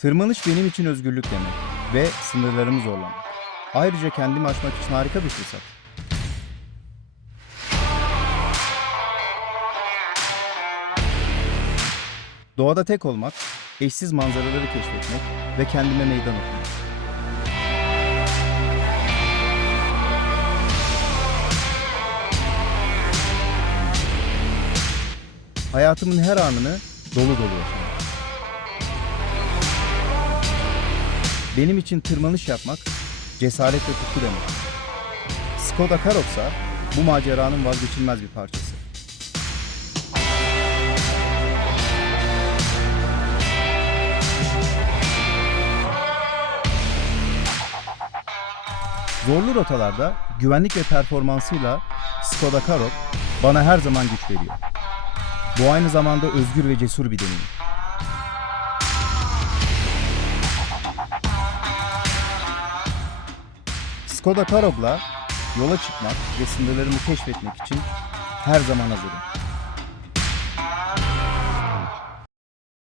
Tırmanış benim için özgürlük demek ve sınırlarımı zorlamak. Ayrıca kendimi aşmak için harika bir fırsat. Doğada tek olmak, eşsiz manzaraları keşfetmek ve kendime meydan okumak. Hayatımın her anını dolu dolu yaşamak. Benim için tırmanış yapmak cesaret ve tutku demek. Skoda Karoq ise bu maceranın vazgeçilmez bir parçası. Zorlu rotalarda güvenlik ve performansıyla Skoda Karoq bana her zaman güç veriyor. Bu aynı zamanda özgür ve cesur bir deneyim. Skoda Karoq'la yola çıkmak ve sınırlarımı keşfetmek için her zaman hazırım.